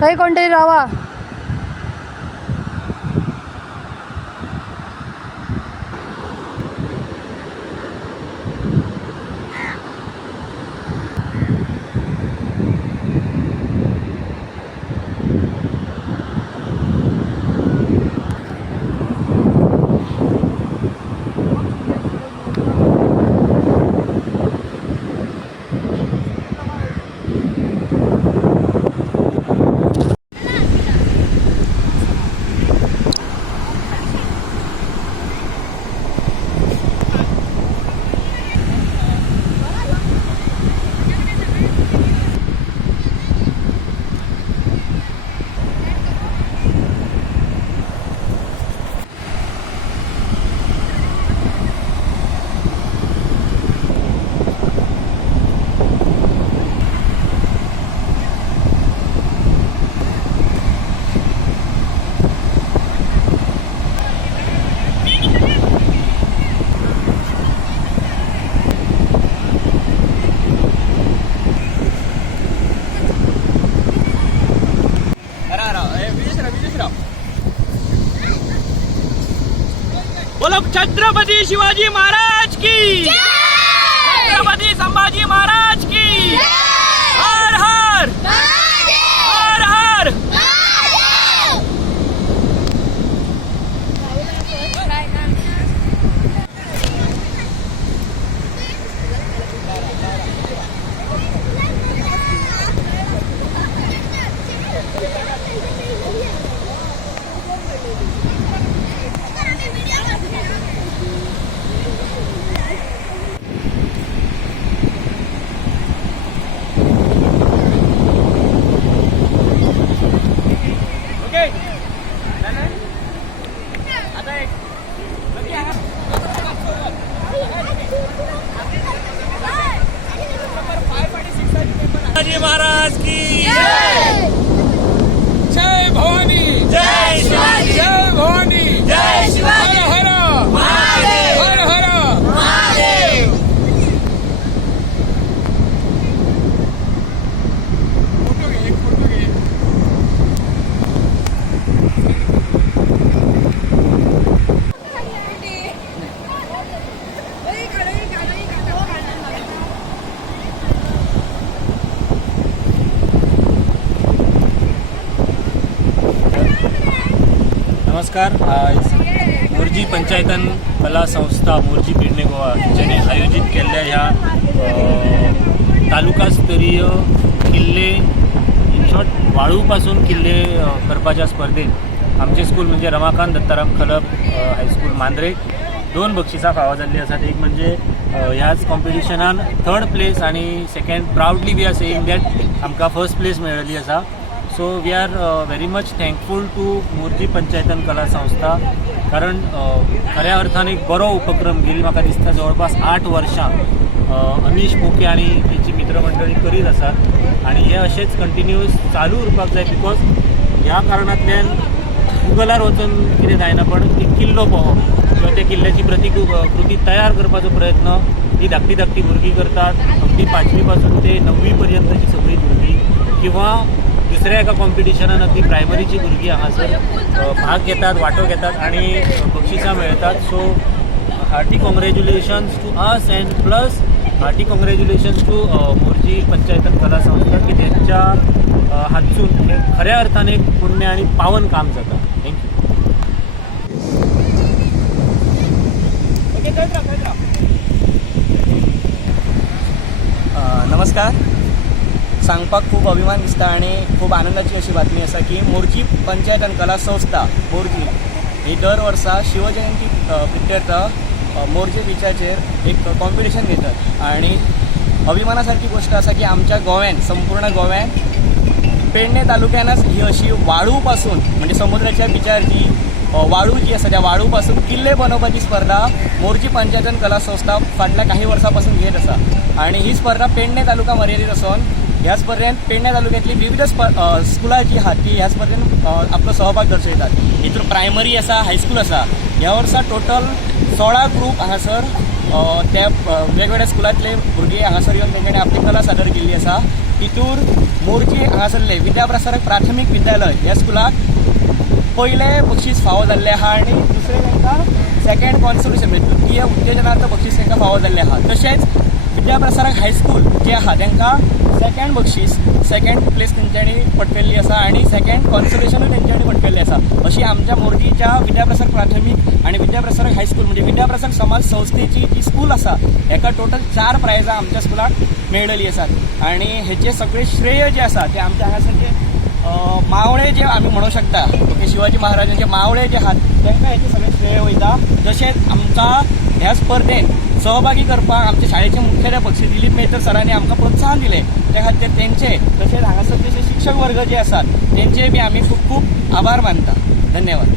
थंय कोणतरी रावा. बोलो छत्रपति शिवाजी महाराज की, छत्रपति संभाजी महाराज की, हर हर हर हर. शिवाजी महाराज की जय भवानी, जय शिवाजी, जय भवानी, जय शिवाजी, हर हर महादेव, हर हर महादेव. नमस्कार. आज मोर्जी पंचायतन कला संस्था मोर्जी पेडणे गोवा यांच्यानी आयोजित केलेल्या ह्या तालुकास्तरीय किल्ले इन शॉर्ट वाळूपासून किल्ले करपाच्या स्पर्धेत आमचे स्कूल म्हणजे रमाकांत दत्ताराम खलप हायस्कूल मांद्रे 2 बक्षिसां फावो जाल्ली आसात. एक म्हणजे ह्याच कॉम्पिटिशनान 3rd प्लेस आणि second proudly we are saying that आमकां 1st प्लेस मेळिल्ली आसा. So we are very much thankful to Morjim पंचायतन कला संस्था, कारण खऱ्या अर्थान एक बरो उपक्रम गेली म्हाका दिसता जवळपास 8 वर्सां अनीश मोके आणि तेची मित्रमंडळी करीत आसात आणि हे अशेंच कंटिन्यूअस चालू उरपाक जाय. बिकॉज ह्या कारणांतल्यान गुगलार वचून कितें जायना, पण एक किल्लो पळोवप किंवा त्या किल्ल्याची प्रतिकृती तयार करपाचो प्रयत्न ही धाकटी धाकटी भुरगीं करतात. अगदी 5वी पासून ते 9वी पर्यंतची सगळी भुरगीं किंवा दुसऱ्या एका कॉम्पिटिशनान अगदी प्रायमरीची भुरगीं हांगासर भाग घेतात, वांटो घेतात आणि बक्षिसां मेळटात. So hearty congratulations to us and plus hearty congratulations to Morjim पंचायतन कला संस्था की त्यांच्या हातसून खऱ्या अर्थान एक पुण्य आणि पावन काम जाता. थँक्यू. नमस्कार. सांगपाक खूप अभिमान दिसता आणि खूप आनंदाची अशी बातमी आसा की मोर्जी पंचायतन कला संस्था मोर्जी ही दर वर्सा शिवजयंती प्रित्यर्थ मोर्जे बिचाचेर एक कॉम्पिटिशन घेतात आणि अभिमानासारखी गोष्ट आसा की आमच्या गोव्यान संपूर्ण गोव्यान पेडणे तालुक्यानच ही अशी वाळूपासून म्हणजे समुद्राच्या बिचार जी वाळू जी आसा त्या वाळूपासून किल्ले बनवपाची स्पर्धा मोर्जी पंचायतन कला संस्था फाटल्या काही वर्सांपासून घेत आसा आणि ही स्पर्धा पेडणे तालुका मर्यादित असून ह्या स्पर्धेंत पेडणे तालुक्यांतली विविध स्कुलां जी आहात ती ह्या स्पर्धेंत आपलो सहभाग दर्शयतात. हितून प्रायमरी आसा, हायस्कूल आसा. ह्या वर्सा टोटल 16 ग्रूप हांगासर त्या वेगवेगळ्या स्कुलांतले भुरगे हांगासर येवन तेंच्यांनी आपली कला सादर केल्ली आसा. हितूर मोरजी हांगासरले विद्याप्रसारक प्राथमीक विद्यालय ह्या स्कुलाक पयले बक्षीस फावो जाल्लें आहा आनी दुसरें तांकां सेकंड कॉन्सोलेशन म्हणजे द्वितीय उत्तेजनार्थ बक्षीस तांकां फावो जाल्लें आहा. तशेंच विद्याप्रसारक हायस्कूल जे आहा तांकां सेकंड बक्षीस सेकंड प्लेस तेंच्यांनी पटकेल्ली आसा आनी सेकंड कॉन्सोलेशनूय तेंच्यांनी पटकेल्लें आसा. अशी आमच्या मोरजीच्या विद्याप्रसारक प्राथमीक आनी विद्याप्रसारक हायस्कूल म्हणजे विद्याप्रसारक समाज संस्थेची जी स्कूल आसा हेका टोटल 4 प्रायजां आमच्या स्कुलाक मेळिल्लीं आसात. आनी हेचे सगळे श्रेय जे आसा ते आमच्या हांगासरचे मावळे जे आमी म्हणूंक शकता ओके शिवाजी महाराजांचे मावळे जे आहात तांकां हेचे सगळे श्रेय वयता. तशेंच आमकां ह्या स्पर्धेंत सहभागी करपाक आमच्या शाळेचे मुख्याध्यापक श्री दिलीप मेहतर सरांनी आमकां प्रोत्साहन दिलें. त्या खातीर तेंचे तशेंच हांगासरचे जे शिक्षक वर्ग जे आसात तेंचे बी आमी खूब खूब आभार मानता. धन्यवाद.